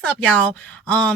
What's up, y'all?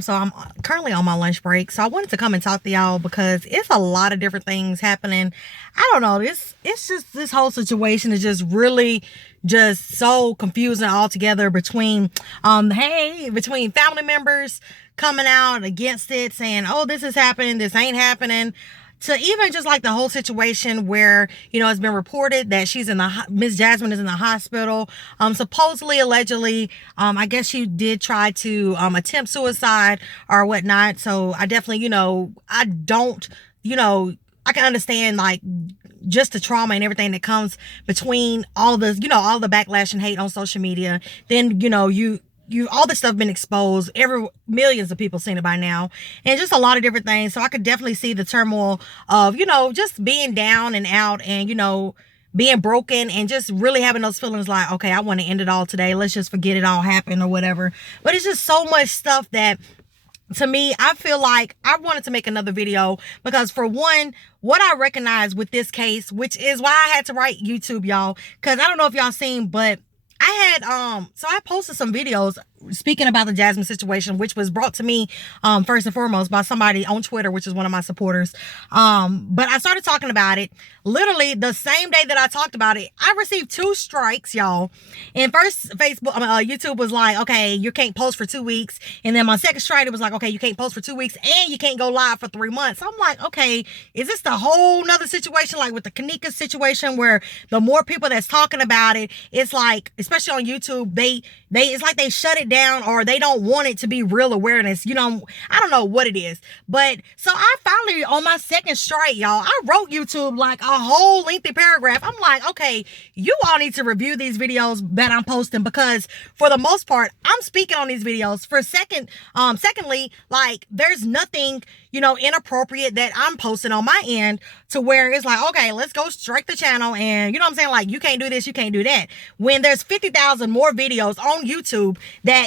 So I'm currently on my lunch break, so I wanted to come and talk to y'all because it's a lot of different things happening. I don't know, it's just this whole situation is just really just so confusing altogether between between family members coming out against it, saying, oh, this is happening, this ain't happening, to even just like the whole situation where, it's been reported that Miss Jasmine is in the hospital. Supposedly, allegedly, I guess she did try to, attempt suicide or whatnot. So I definitely, I don't, I can understand like just the trauma and everything that comes between all the backlash and hate on social media. Then, all this stuff been exposed. Millions of people seen it by now, and just a lot of different things. So I could definitely see the turmoil of, just being down and out and, being broken and just really having those feelings like, okay, I want to end it all today. Let's just forget it all happened or whatever. But it's just so much stuff that, to me, I feel like I wanted to make another video because, for one, what I recognize with this case, which is why I had to write YouTube, y'all, because I don't know if y'all seen, but I had, so I posted some videos speaking about the Jasmine situation, which was brought to me, first and foremost by somebody on Twitter, which is one of my supporters. But I started talking about it literally the same day that I talked about it. I received 2 strikes, y'all. And first YouTube was like, okay, you can't post for 2 weeks. And then my second strike, it was like, okay, you can't post for 2 weeks and you can't go live for 3 months. I'm like, okay, is this the whole nother situation? Like with the Kanika situation, where the more people that's talking about it, it's like, especially on YouTube, it's like they shut it down, or they don't want it to be real awareness. I don't know what it is. But so I finally, on my second strike, y'all, I wrote YouTube like a whole lengthy paragraph. I'm like, okay, you all need to review these videos that I'm posting, because for the most part, I'm speaking on these videos. Secondly, like, there's nothing, inappropriate that I'm posting on my end to where it's like, okay, let's go strike the channel. And you know what I'm saying? Like, you can't do this, you can't do that. When there's 50,000 more videos on YouTube that,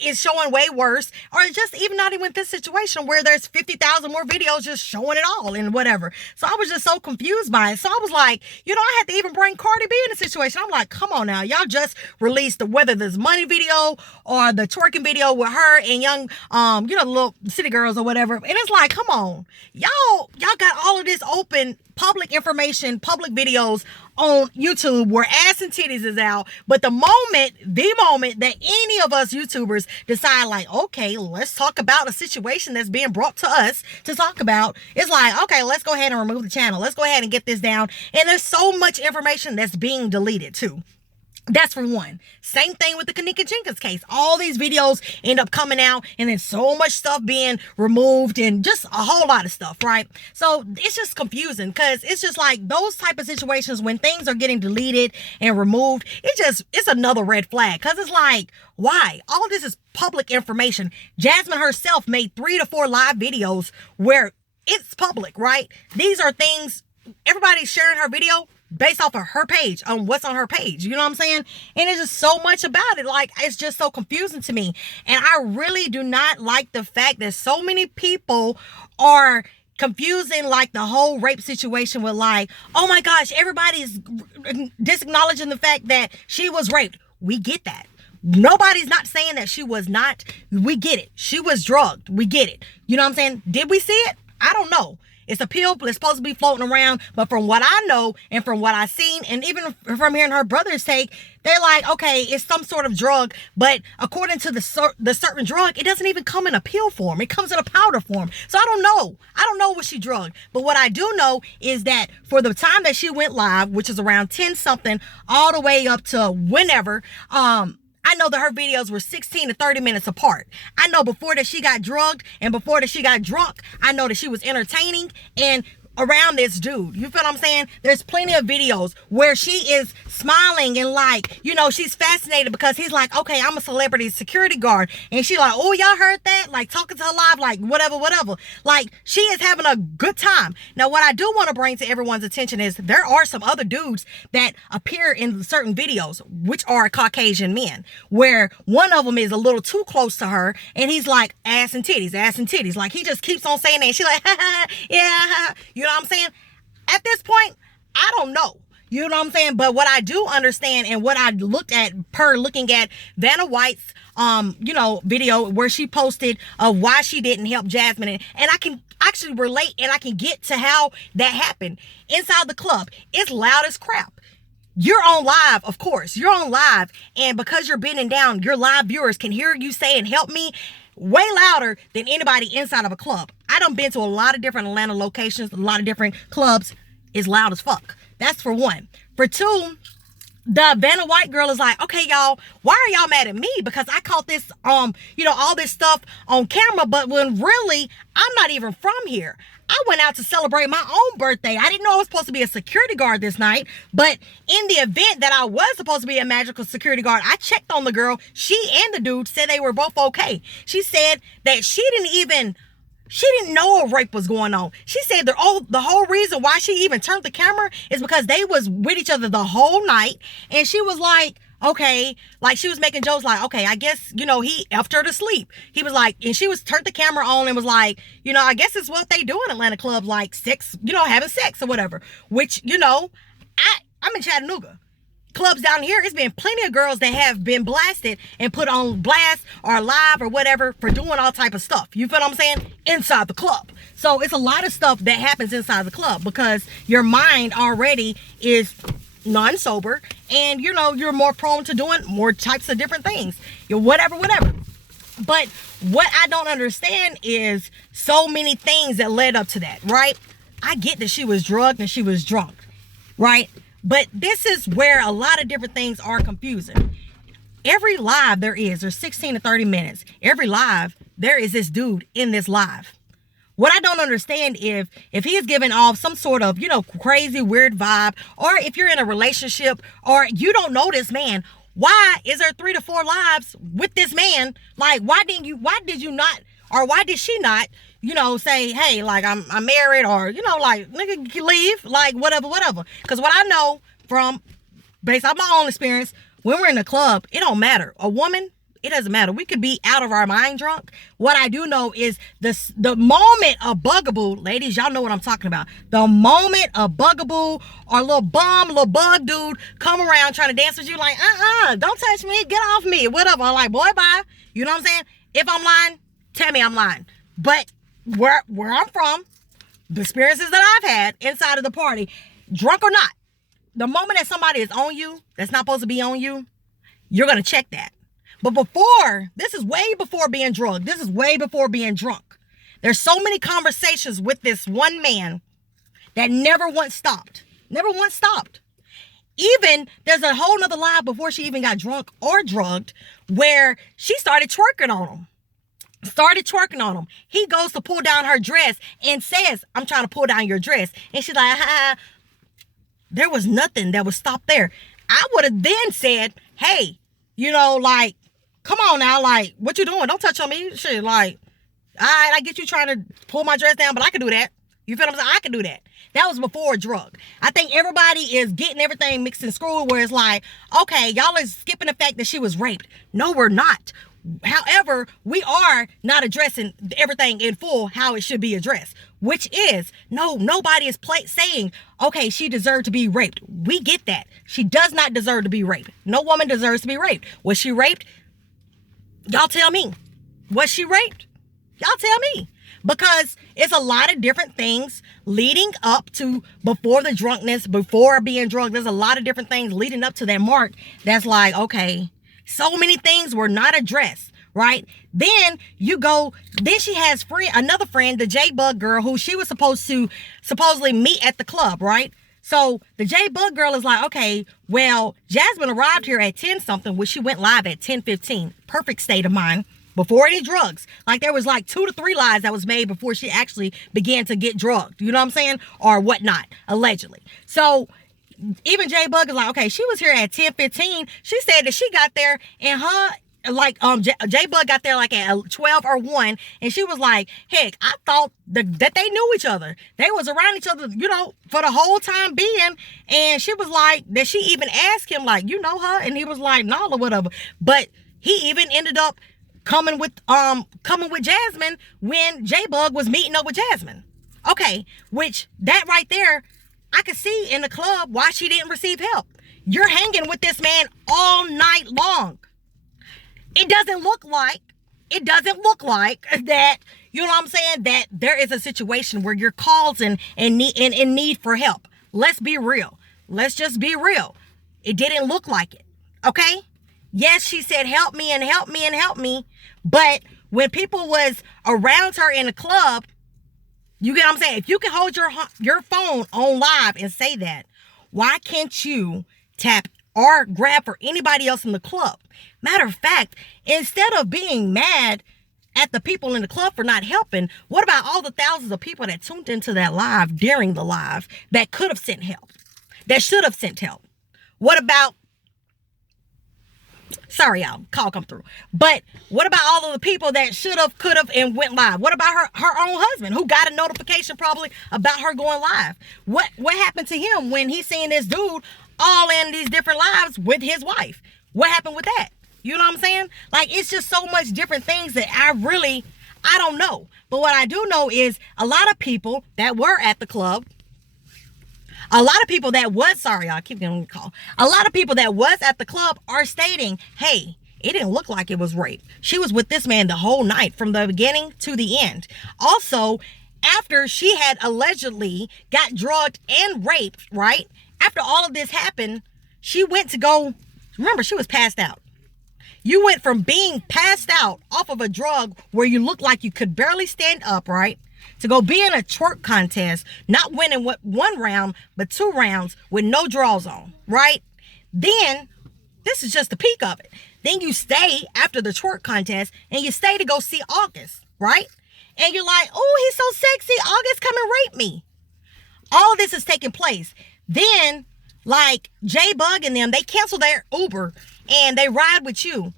is showing way worse, or just even not even this situation where there's 50,000 more videos just showing it all and whatever. So I was just so confused by it. So I was like, I had to even bring Cardi B in the situation. I'm like, come on now. Y'all just released whether this money video or the twerking video with her and young, the little city girls or whatever. And it's like, come on, y'all got all of this open public information, public videos on YouTube where ass and titties is out. But the moment that any of us YouTubers decide like, okay, let's talk about a situation that's being brought to us to talk about, it's like, okay, let's go ahead and remove the channel. Let's go ahead and get this down. And there's so much information that's being deleted too. That's for one. Same thing with the Kanika Jenkins case. All these videos end up coming out, and then so much stuff being removed, and just a whole lot of stuff, right? So it's just confusing, because it's just like those type of situations when things are getting deleted and removed, it's another red flag, because it's like, why? All this is public information. Jasmine herself made 3 to 4 live videos where it's public, right? These are things, everybody's sharing her video based off of her page, on what's on her page. You know what I'm saying? And it's just so much about it. Like, it's just so confusing to me. And I really do not like the fact that so many people are confusing like the whole rape situation with like, oh my gosh, everybody's disacknowledging the fact that she was raped. We get that. Nobody's not saying that she was not. We get it. She was drugged. We get it. You know what I'm saying? Did we see it? I don't know. It's a pill that's supposed to be floating around, but from what I know and from what I've seen, and even from hearing her brother's take, they're like, okay, it's some sort of drug, but according to the certain drug, it doesn't even come in a pill form. It comes in a powder form. So I don't know. I don't know what she drugged. But what I do know is that for the time that she went live, which is around 10 something, all the way up to whenever, I know that her videos were 16 to 30 minutes apart. I know before that she got drugged and before that she got drunk, I know that she was entertaining and around this dude. You feel what I'm saying? There's plenty of videos where she is smiling and like, she's fascinated because he's like, okay, I'm a celebrity security guard. And she like, oh, y'all heard that? Like, talking to her live, like, whatever. Like, she is having a good time. Now, what I do want to bring to everyone's attention is there are some other dudes that appear in certain videos, which are Caucasian men, where one of them is a little too close to her. And he's like, ass and titties. Like, he just keeps on saying that. And she's like, yeah, you know what I'm saying? At this point, I don't know. You know what I'm saying? But what I do understand and what I looked at per looking at Vanna White's video where she posted of why she didn't help Jasmine, and I can actually relate, and I can get to how that happened. Inside the club, it's loud as crap. You're on live, of course. You're on live, and because you're bending down, your live viewers can hear you saying, help me, way louder than anybody inside of a club. I done been to a lot of different Atlanta locations, a lot of different clubs. It's loud as fuck. That's for one. For two, the Vanna White girl is like, okay, y'all, why are y'all mad at me? Because I caught this, all this stuff on camera, but when really, I'm not even from here. I went out to celebrate my own birthday. I didn't know I was supposed to be a security guard this night, but in the event that I was supposed to be a magical security guard, I checked on the girl. She and the dude said they were both okay. She said that she didn't know a rape was going on. She said the whole reason why she even turned the camera is because they was with each other the whole night. And she was like, okay, like she was making jokes like, okay, I guess, he effed her to sleep. He was like, and she was turned the camera on and was like, I guess it's what they do in Atlanta clubs, like sex, having sex or whatever, which, I'm in Chattanooga. Clubs down here, it's been plenty of girls that have been blasted and put on blast or live or whatever for doing all type of stuff. You feel what I'm saying? Inside the club. So it's a lot of stuff that happens inside the club because your mind already is non-sober and you're more prone to doing more types of different things. Whatever. But what I don't understand is so many things that led up to that, right? I get that she was drugged and she was drunk, right? But this is where a lot of different things are confusing. Every live there's 16 to 30 minutes. Every live, there is this dude in this live. What I don't understand if he is giving off some sort of, crazy, weird vibe, or if you're in a relationship or you don't know this man, why is there 3 to 4 lives with this man? Like, why did she not, say, hey, like I'm married or, like nigga leave, like whatever. Because what I know from based on my own experience, when we're in the club, it don't matter. A woman, it doesn't matter. We could be out of our mind drunk. What I do know is the moment a bugaboo, ladies, y'all know what I'm talking about. The moment a bugaboo or a little bug dude come around trying to dance with you like, don't touch me, get off me, whatever. I'm like, boy, bye. You know what I'm saying? If I'm lying, tell me I'm lying. But where I'm from, the experiences that I've had inside of the party, drunk or not, the moment that somebody is on you, that's not supposed to be on you, you're going to check that. But this is way before being drugged. This is way before being drunk. There's so many conversations with this one man that never once stopped. Never once stopped. Even there's a whole nother live before she even got drunk or drugged where she started twerking on him. He goes to pull down her dress and says, I'm trying to pull down your dress. And she's like, there was nothing that was stopped there. I would have then said, hey, like, come on now, like, what you doing? Don't touch on me. Shit, like, all right, I get you trying to pull my dress down, but I can do that. You feel what I'm saying? I can do that. That was before a drug. I think everybody is getting everything mixed and screwed where it's like, okay, y'all is skipping the fact that she was raped. No, we're not. However, we are not addressing everything in full how it should be addressed, which is nobody is saying, okay, she deserved to be raped. We get that. She does not deserve to be raped. No woman deserves to be raped. Was she raped? Y'all tell me. Was she raped? Y'all tell me. Because it's a lot of different things leading up to before the drunkenness, before being drunk. There's a lot of different things leading up to that mark that's like, okay, so many things were not addressed, right? Then she has another friend, the J-Bug girl, who she was supposedly meet at the club, right? So the J-Bug girl is like, okay, well, Jasmine arrived here at 10 something, which she went live at 10:15. Perfect state of mind. Before any drugs. Like there was like 2 to 3 lies that was made before she actually began to get drugged. You know what I'm saying? Or whatnot, allegedly. So even J-Bug is like, okay, she was here at 10:15. She said that she got there and J-Bug got there like at 12 or 1. And she was like, heck, I thought that they knew each other. They was around each other, for the whole time being. And she was like, that she even asked him like, you know her? And he was like, no, or whatever. But he even ended up coming with Jasmine when J-Bug was meeting up with Jasmine. Okay, which that right there, I could see in the club why she didn't receive help. You're hanging with this man all night long. It doesn't look like that, you know what I'm saying, that there is a situation where you're causing and in need for help. Let's be real. Let's just be real. It didn't look like it. Okay? Yes, she said, help me and help me and help me. But when people was around her in the club, you get what I'm saying? If you can hold your phone on live and say that, why can't you tap or grab for anybody else in the club? Matter of fact, instead of being mad at the people in the club for not helping, what about all the thousands of people that tuned into that live during the live that could have sent help, that should have sent help? What about, sorry y'all, call come through, but what about all of the people that should have, could have, and went live? What about her own husband who got a notification probably about her going live? What happened to him when he seen this dude all in these different lives with his wife? What happened with that? You know what I'm saying? Like, it's just so much different things that I don't know. But what I do know is a lot of people that were at the club, a lot of people that was, sorry, y'all, keep getting a call. A lot of people that was at the club are stating, hey, it didn't look like it was rape. She was with this man the whole night from the beginning to the end. Also, after she had allegedly got drugged and raped, right? After all of this happened, she went to go, remember, she was passed out. You went from being passed out off of a drug where you looked like you could barely stand up, right? To go be in a twerk contest, not winning one round, but 2 rounds with no draws on, right? Then, this is just the peak of it. Then you stay after the twerk contest and you stay to go see August, right? And you're like, oh, he's so sexy. August, come and rape me. All of this is taking place. Then, like J-Bug and them, they cancel their Uber and they ride with you.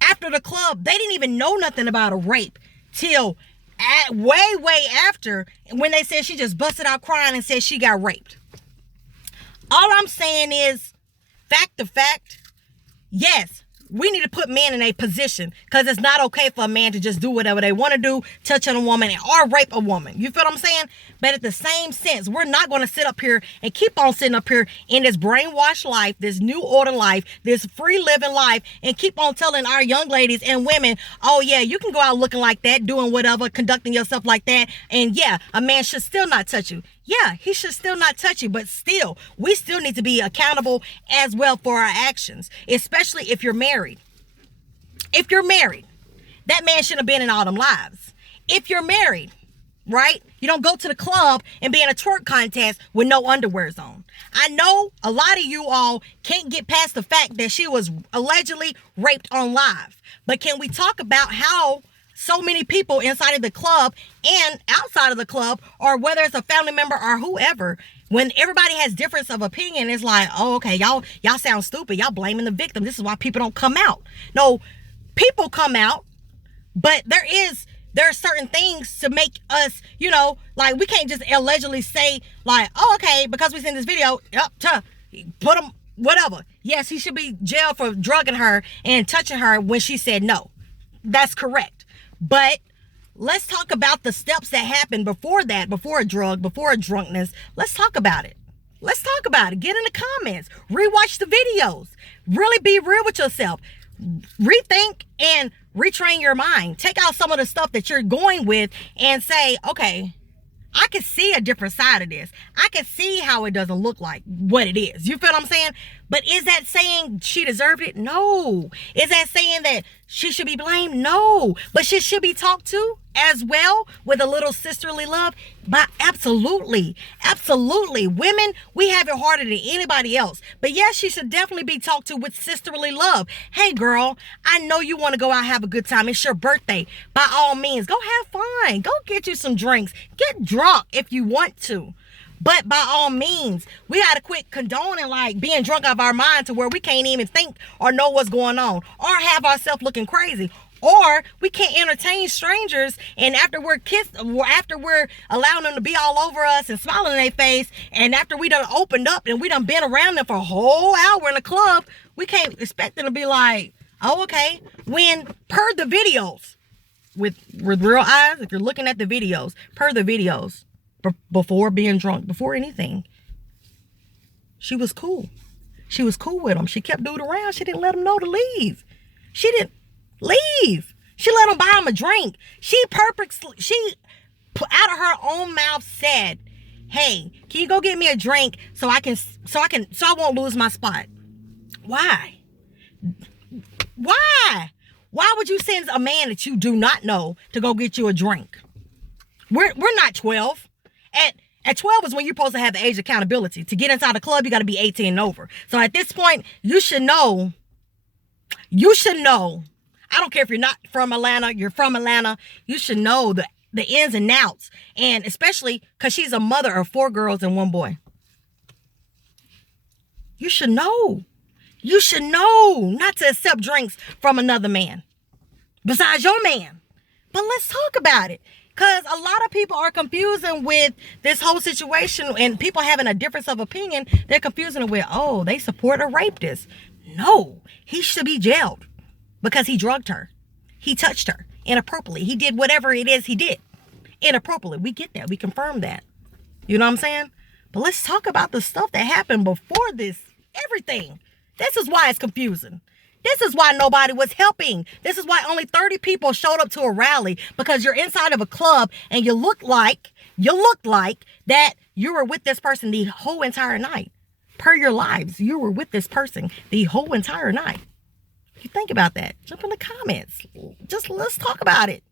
After the club, they didn't even know nothing about a rape till way after, when they said she just busted out crying and said she got raped. All I'm saying is, fact to fact, yes, we need to put men in a position, because it's not okay for a man to just do whatever they want to do, touch on a woman or rape a woman. You feel what I'm saying? But at the same sense, we're not going to sit up here and keep on sitting up here in this brainwashed life, this new order life, this free living life, and keep on telling our young ladies and women, oh yeah, you can go out looking like that, doing whatever, conducting yourself like that, and yeah, a man should still not touch you. Yeah, he should still not touch you, but still, we still need to be accountable as well for our actions, especially if you're married. If you're married, that man shouldn't have been in all them lives. If you're married, right, you don't go to the club and be in a twerk contest with no underwears on. I know a lot of you all can't get past the fact that she was allegedly raped on live, but can we talk about how so many people inside of the club and outside of the club, or whether it's a family member or whoever, when everybody has difference of opinion, it's like, oh, okay, y'all sound stupid. Y'all blaming the victim. This is why people don't come out. No, people come out, but there are certain things to make us, you know, like, we can't just allegedly say like, oh, okay, because we seen this video, put him, whatever. Yes, he should be jailed for drugging her and touching her when she said no. That's correct. But let's talk about the steps that happened before that, before a drug, before a drunkenness. Let's talk about it. Let's talk about it. Get in the comments. Rewatch the videos. Really be real with yourself. Rethink and retrain your mind. Take out some of the stuff that you're going with and say, okay, I can see a different side of this. I can see how it doesn't look like what it is. You feel what I'm saying? But is that saying she deserved it? No. Is that saying that she should be blamed? No. But she should be talked to as well with a little sisterly love. But absolutely. Absolutely. Women, we have it harder than anybody else. But yes, she should definitely be talked to with sisterly love. Hey, girl, I know you want to go out and have a good time. It's your birthday. By all means, go have fun. Go get you some drinks. Get drunk if you want to. But by all means, we got to quit condoning like being drunk out of our mind to where we can't even think or know what's going on, or have ourselves looking crazy. Or we can't entertain strangers, and after we're kissed, after we're allowing them to be all over us and smiling in their face, and after we done opened up and we done been around them for a whole hour in the club, we can't expect them to be like, oh, okay. When per the videos, with real eyes, if you're looking at the videos, per the videos, before being drunk, before anything, she was cool. She was cool with him. She kept dude around. She didn't let him know to leave. She didn't leave. She let him buy him a drink. She out of her own mouth said, hey, can you go get me a drink so I won't lose my spot? Why? Why would you send a man that you do not know to go get you a drink? We're not 12. At 12 is when you're supposed to have the age accountability. To get inside the club, you got to be 18 and over. So at this point, you should know. I don't care if you're not from Atlanta, you're from Atlanta. You should know the ins and outs. And especially because she's a mother of 4 girls and 1 boy. You should know. You should know not to accept drinks from another man besides your man. But let's talk about it. Because a lot of people are confusing with this whole situation, and people having a difference of opinion. They're confusing it with, oh, they support a rapist. No, he should be jailed because he drugged her. He touched her inappropriately. He did whatever it is he did inappropriately. We get that. We confirm that. You know what I'm saying? But let's talk about the stuff that happened before this. Everything. This is why it's confusing. This is why nobody was helping. This is why only 30 people showed up to a rally, because you're inside of a club and you look like that you were with this person the whole entire night. Per your lives, you were with this person the whole entire night. You think about that. Jump in the comments. Let's talk about it.